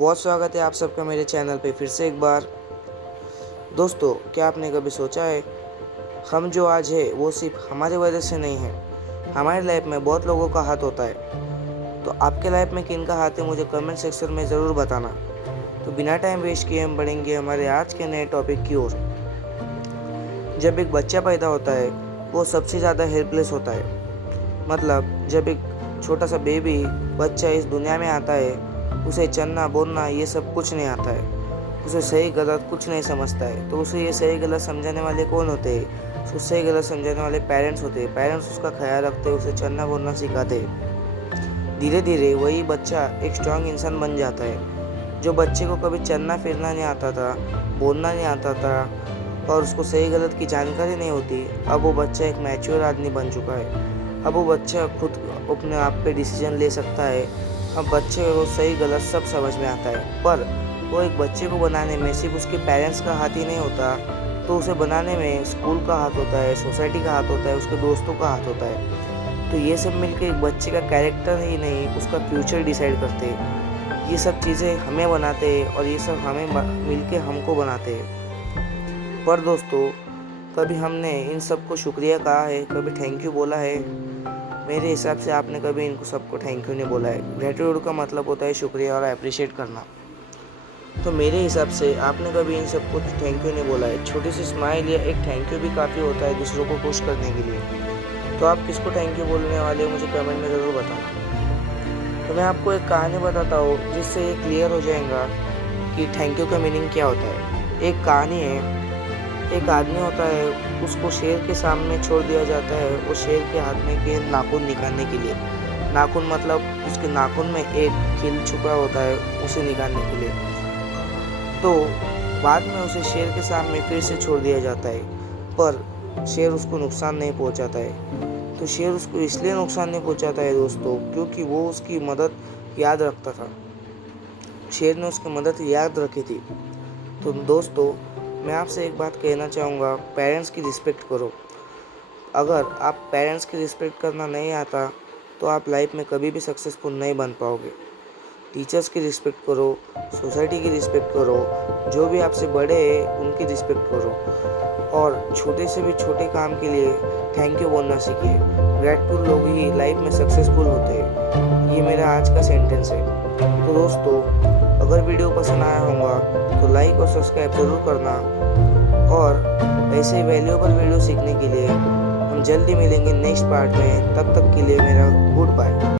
बहुत स्वागत है आप सबका मेरे चैनल पे फिर से एक बार। दोस्तों, क्या आपने कभी सोचा है हम जो आज है वो सिर्फ हमारी वजह से नहीं है। हमारी लाइफ में बहुत लोगों का हाथ होता है। तो आपके लाइफ में किन का हाथ है मुझे कमेंट सेक्शन में ज़रूर बताना। तो बिना टाइम वेस्ट किए हम बढ़ेंगे हमारे आज के नए टॉपिक की ओर। जब एक बच्चा पैदा होता है वो सबसे ज़्यादा हेल्पलेस होता है। मतलब जब एक छोटा सा बेबी बच्चा इस दुनिया में आता है, उसे चलना बोलना ये सब कुछ नहीं आता है। उसे सही गलत कुछ नहीं समझता है। तो उसे ये सही गलत समझाने वाले कौन होते हैं? उसको सही गलत समझाने वाले पेरेंट्स होते हैं। पेरेंट्स उसका ख्याल रखते हैं, उसे चलना बोलना सिखाते हैं। धीरे धीरे वही बच्चा एक स्ट्रांग इंसान बन जाता है। जो बच्चे को कभी चलना फिरना नहीं आता था, बोलना नहीं आता था और उसको सही गलत की जानकारी नहीं होती, अब वो बच्चा एक मैच्योर आदमी बन चुका है। अब वो बच्चा खुद अपने आप पे डिसीजन ले सकता है। अब बच्चे को सही गलत सब समझ में आता है। पर वो एक बच्चे को बनाने में सिर्फ उसके पेरेंट्स का हाथ ही नहीं होता, तो उसे बनाने में स्कूल का हाथ होता है, सोसाइटी का हाथ होता है, उसके दोस्तों का हाथ होता है। तो ये सब मिलकर एक बच्चे का कैरेक्टर ही नहीं, उसका फ्यूचर डिसाइड करते हैं। ये सब चीज़ें हमें बनाते हैं और ये सब हमें मिलके हमको बनाते हैं। पर दोस्तों, कभी हमने इन सबको शुक्रिया कहा है? कभी थैंक यू बोला है? मेरे हिसाब से आपने कभी इनको सबको थैंक यू नहीं बोला है। ग्रेटिट्यूड का मतलब होता है शुक्रिया और अप्रिशिएट करना। तो मेरे हिसाब से आपने कभी इन सबको थैंक यू नहीं बोला है। छोटी सी स्माइल या एक थैंक यू भी काफ़ी होता है दूसरों को खुश करने के लिए। तो आप किसको थैंक यू बोलने वाले हो मुझे कमेंट में ज़रूर बताना। तो मैं आपको एक कहानी बताता हूँ जिससे ये क्लियर हो जाएगा कि थैंक यू का मीनिंग क्या होता है। एक कहानी है, एक आदमी होता है, उसको शेर के सामने छोड़ दिया जाता है वो शेर के हाथ में के नाखून निकालने के लिए। नाखून मतलब उसके नाखून में एक खिल छुपा होता है, उसे निकालने के लिए। तो बाद में उसे शेर के सामने फिर से छोड़ दिया जाता है, पर शेर उसको नुकसान नहीं पहुंचाता है। तो शेर उसको इसलिए नुकसान नहीं पहुंचाता है दोस्तों, क्योंकि वो उसकी मदद याद रखता था। शेर ने उसकी मदद याद रखी थी। तो दोस्तों, मैं आपसे एक बात कहना चाहूँगा, पेरेंट्स की रिस्पेक्ट करो। अगर आप पेरेंट्स की रिस्पेक्ट करना नहीं आता तो आप लाइफ में कभी भी सक्सेसफुल नहीं बन पाओगे। टीचर्स की रिस्पेक्ट करो, सोसाइटी की रिस्पेक्ट करो, जो भी आपसे बड़े हैं उनकी रिस्पेक्ट करो और छोटे से भी छोटे काम के लिए थैंक यू बोलना सीखिए। ग्रेटफुल लोग ही लाइफ में सक्सेसफुल होते हैं। ये मेरा आज का सेंटेंस है। तो दोस्तों, अगर वीडियो पसंद आया होगा तो लाइक और सब्सक्राइब ज़रूर करना और ऐसे वैल्यूएबल वीडियो सीखने के लिए हम जल्दी मिलेंगे नेक्स्ट पार्ट में। तब तक के लिए मेरा गुड बाय।